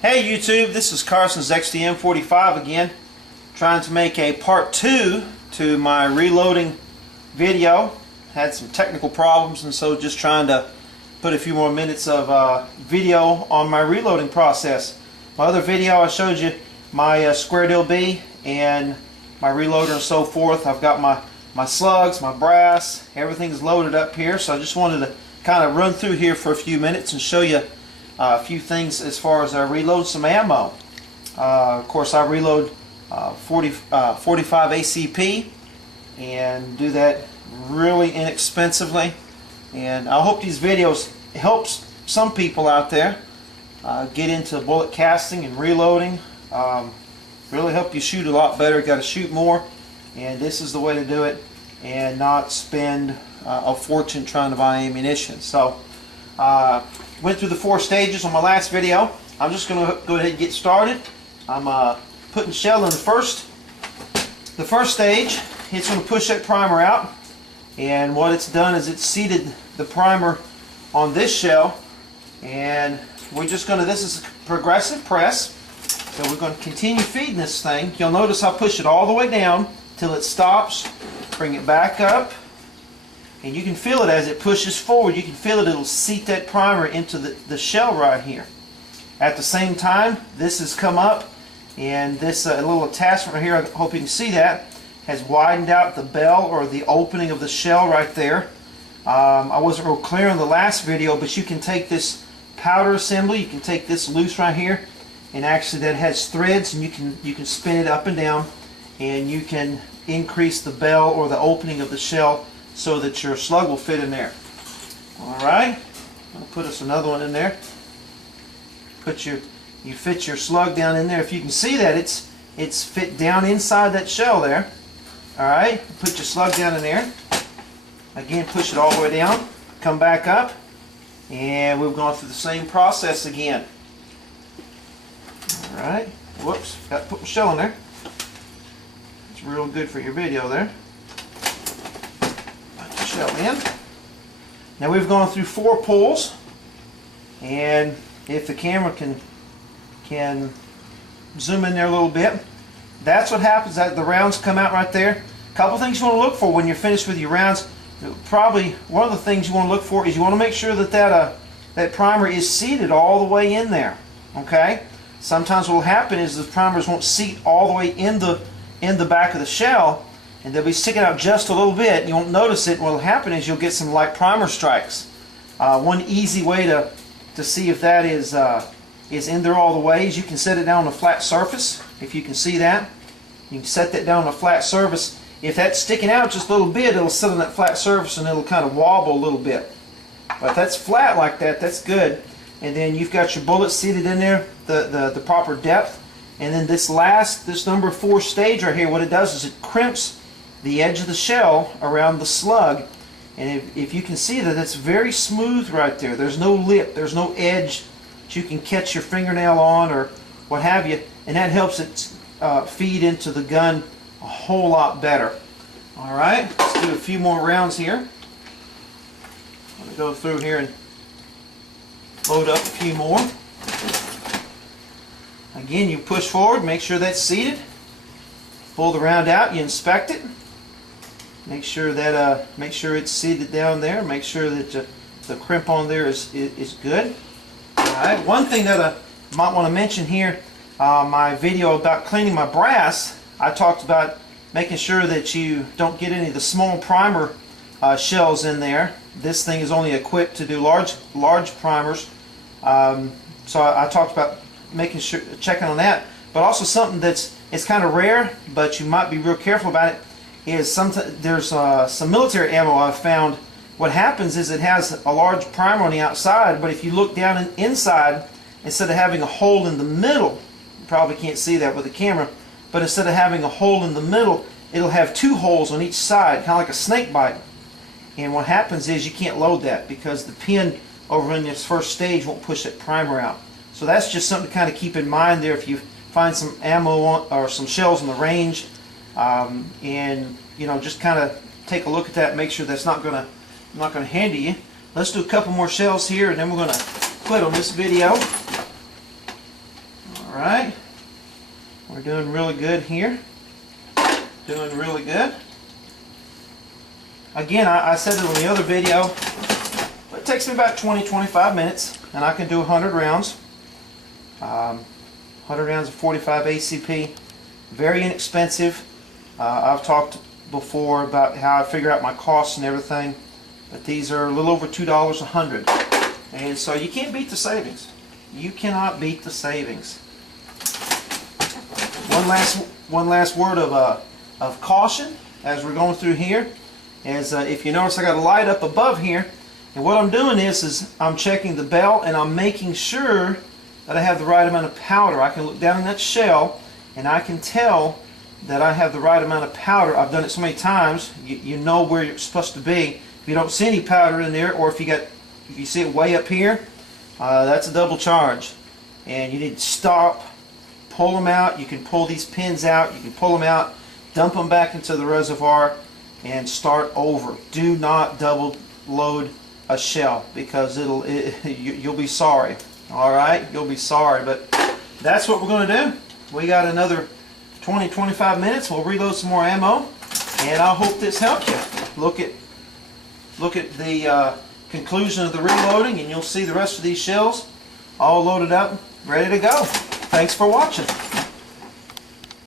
Hey YouTube, this is Carson's XDM45 again, trying to make a part 2 to my reloading video. Had some technical problems, and so just trying to put a few more minutes of video on my reloading process. My other video I showed you my square deal B and my reloader and so forth. I've got my slugs, my brass, everything's loaded up here, so I just wanted to kind of run through here for a few minutes and show you a few things as far as I reload some ammo. Of course, I reload 45 ACP and do that really inexpensively. And I hope these videos helps some people out there get into bullet casting and reloading. Really help you shoot a lot better. Got to shoot more, and this is the way to do it, and not spend a fortune trying to buy ammunition. So went through the 4 stages on my last video. I'm just going to go ahead and get started. I'm putting shell in the first stage. It's going to push that primer out, and what it's done is it's seated the primer on this shell, and we're just going to, this is a progressive press, so we're going to continue feeding this thing. You'll notice I push it all the way down till it stops, bring it back up, and you can feel it as it pushes forward. You can feel it, it'll seat that primer into the shell right here. At the same time, this has come up, and this little attachment right here, I hope you can see that, has widened out the bell or the opening of the shell right there. I wasn't real clear in the last video, but you can take this powder assembly, you can take this loose right here, and actually that has threads, and you can spin it up and down, and you can increase the bell or the opening of the shell so that your slug will fit in there. Alright, I'll put us another one in there. You fit your slug down in there. If you can see that, it's fit down inside that shell there. Alright, put your slug down in there. Again, push it all the way down, come back up, and we've gone through the same process again. Alright, whoops, got to put my shell in there. It's real good for your video there. Shell in. Now we've gone through 4 pulls, and if the camera can zoom in there a little bit, that's what happens. That the rounds come out right there. A couple things you want to look for when you're finished with your rounds. Probably one of the things you want to look for is you want to make sure that that primer is seated all the way in there. Okay. Sometimes what will happen is the primers won't seat all the way in the back of the shell, and they'll be sticking out just a little bit. You won't notice it. What will happen is you'll get some light primer strikes. One easy way to see if that is in there all the way is you can set it down on a flat surface. If you can see that, you can set that down on a flat surface. If that's sticking out just a little bit, it'll sit on that flat surface and it'll kind of wobble a little bit. But if that's flat like that, that's good. And then you've got your bullets seated in there, the proper depth. And then this number 4 stage right here, what it does is it crimps the edge of the shell around the slug, and if you can see that, it's very smooth right there. There's no lip, there's no edge that you can catch your fingernail on or what have you, and that helps it feed into the gun a whole lot better. Alright, let's do a few more rounds here. I'm going to go through here and load up a few more. Again, you push forward, make sure that's seated. Pull the round out, you inspect it. Make sure it's seated down there. Make sure that the crimp on there is good. Alright, one thing that I might want to mention here, my video about cleaning my brass, I talked about making sure that you don't get any of the small primer shells in there. This thing is only equipped to do large primers. So I talked about making sure, checking on that. But also something it's kind of rare, but you might be real careful about it, is there's some military ammo I've found. What happens is it has a large primer on the outside, but if you look down inside, instead of having a hole in the middle, you probably can't see that with the camera, but instead of having a hole in the middle, it'll have 2 holes on each side, kind of like a snake bite. And what happens is you can't load that because the pin over in this first stage won't push that primer out. So that's just something to kind of keep in mind there if you find some ammo or some shells in the range, and just kind of take a look at that, make sure that's not going to hinder you. Let's do a couple more shells here, and then we're going to quit on this video. Alright, we're doing really good here. Doing really good. Again, I said it on the other video, but it takes me about 20-25 minutes, and I can do 100 rounds. 100 rounds of 45 ACP. Very inexpensive. I've talked before about how I figure out my costs and everything, but these are a little over $2 a 100. And so you can't beat the savings. You cannot beat the savings. One last word of caution as we're going through here is if you notice I got a light up above here, and what I'm doing is I'm checking the belt and I'm making sure that I have the right amount of powder. I can look down in that shell and I can tell that I have the right amount of powder. I've done it so many times, you know where you're supposed to be. If you don't see any powder in there, or if you see it way up here, that's a double charge. And you need to stop, pull them out. You can pull these pins out, you can pull them out, dump them back into the reservoir, and start over. Do not double load a shell, because you'll be sorry. Alright, you'll be sorry. But that's what we're going to do. We got another 20-25 minutes. We'll reload some more ammo, and I hope this helped you. Look at the conclusion of the reloading, and you'll see the rest of these shells all loaded up, ready to go. Thanks for watching.